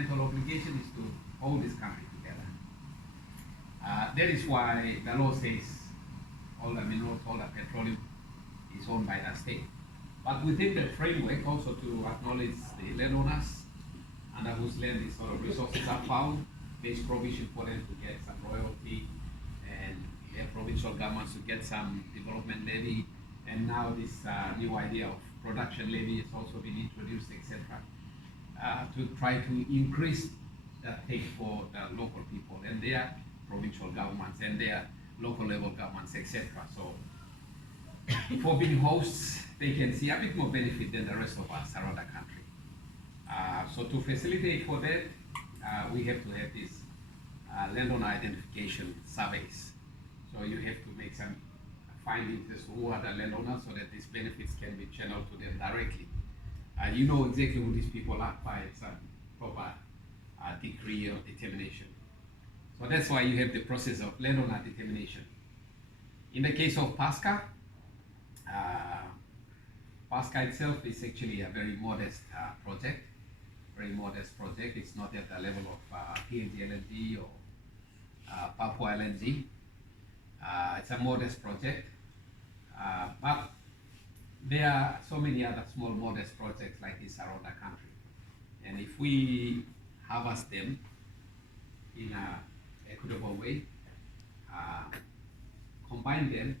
fundamental obligation is to hold this country together. That is why the law says all the minerals, all the petroleum is owned by the state. But within the framework, also to acknowledge the landowners under whose land these sort of resources are found, there's provision for them to get some royalty, and their provincial governments to get some development levy, and now this new idea of production levy has also been introduced, etc., to try to increase the take for the local people and their provincial governments and their local level governments, etc. So for being hosts, they can see a bit more benefit than the rest of us around the country. So to facilitate for that, we have to have these landowner identification surveys. So you have to make some findings as to who are the landowners so that these benefits can be channeled to them directly. You know exactly who these people are by some proper decree or determination. So that's why you have the process of landowner determination. In the case of PASCA, PASCA itself is actually a very modest project. Very modest project. It's not at the level of PNG LNG or Papua LNG. It's a modest project, but there are so many other small modest projects like this around the country. And if we harvest them in an equitable way, combine them,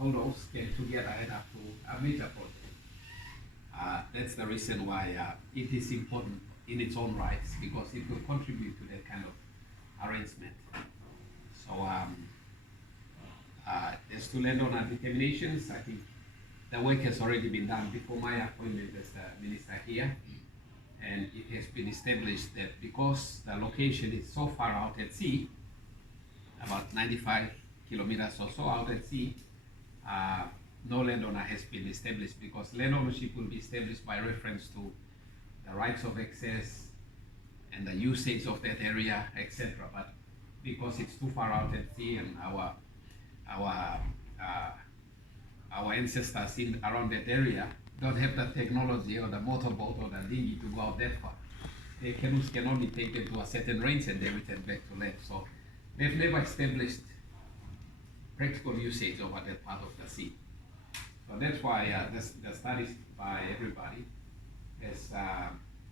all those can together add up to a major project. That's the reason why it is important in its own rights, because it will contribute to that kind of arrangement. So as to landowner determinations, I think the work has already been done before my appointment as the minister here, and it has been established that because the location is so far out at sea, about 95 kilometers or so out at sea, no landowner has been established, because land ownership will be established by reference to the rights of access and the usage of that area, etc. But because it's too far out at sea and our ancestors in around that area don't have the technology or the motorboat or the dinghy to go out that far. Their canoes can only take them to a certain range and they return back to land. So they've never established practical usage over that part of the sea. So that's why the studies by everybody has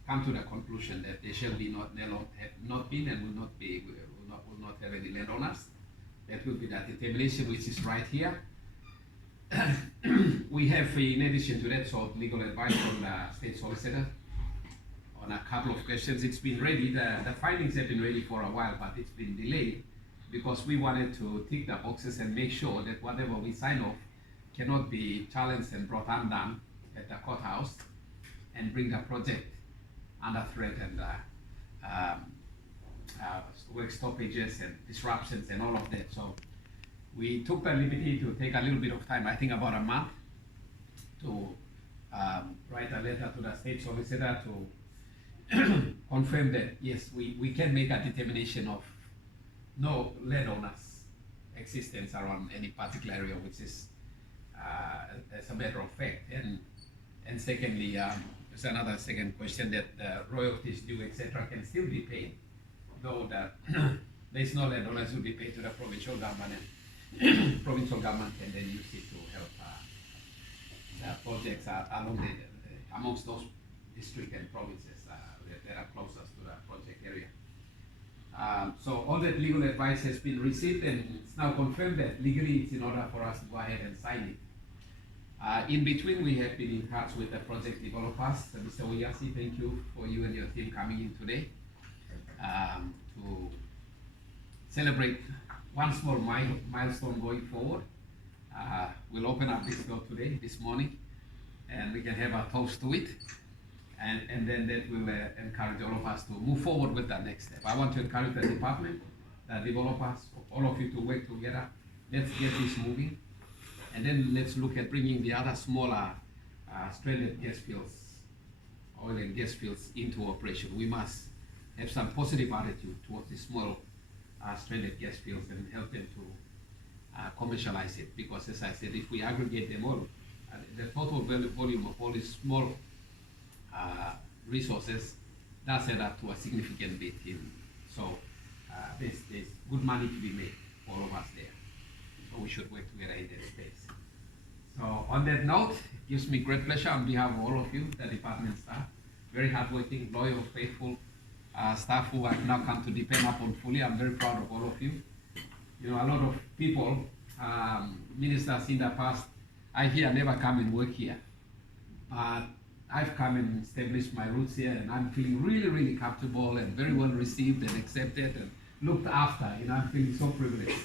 come to the conclusion that there shall be not been and will not have any landowners. That will be the determination which is right here. We have, in addition to that, sought legal advice from the state solicitor on a couple of questions. It's been ready, the findings have been ready for a while, but it's been delayed because we wanted to tick the boxes and make sure that whatever we sign off cannot be challenged and brought undone at the courthouse and bring the project under threat and work stoppages and disruptions and all of that. So we took the liberty to take a little bit of time, I think about a month, to write a letter to the state solicitor to confirm that yes, we can make a determination of no landowners' existence around any particular area, which is as a matter of fact. And secondly, there's another second question that royalties due, etc., can still be paid, though that there's no landowners will be paid to the provincial government, and provincial government can then use it to help the projects along amongst those districts and provinces that are closest to the project area. So all that legal advice has been received, and it's now confirmed that legally it's in order for us to go ahead and sign it. In between, we have been in touch with the project developers. Mr. Oyasi, thank you for you and your team coming in today to celebrate one small milestone going forward. We'll open up this door today, this morning, and we can have a toast to it. And then that will encourage all of us to move forward with the next step. I want to encourage the department, the developers, all of you to work together. Let's get this moving. And then let's look at bringing the other smaller stranded gas fields, oil and gas fields into operation. We must have some positive attitude towards the small stranded gas fields and help them to commercialize it. Because as I said, if we aggregate them all, the total volume of all these small resources That's added up to a significant bit in. So there's good money to be made for all of us there. So we should work together in that space. So on that note, it gives me great pleasure on behalf of all of you, the department staff, very hardworking, loyal, faithful staff who I've now come to depend upon fully. I'm very proud of all of you. You know, a lot of people, ministers in the past, I hear never come and work here. But I've come and established my roots here, and I'm feeling really, really comfortable and very well received and accepted and looked after. You know, I'm feeling so privileged.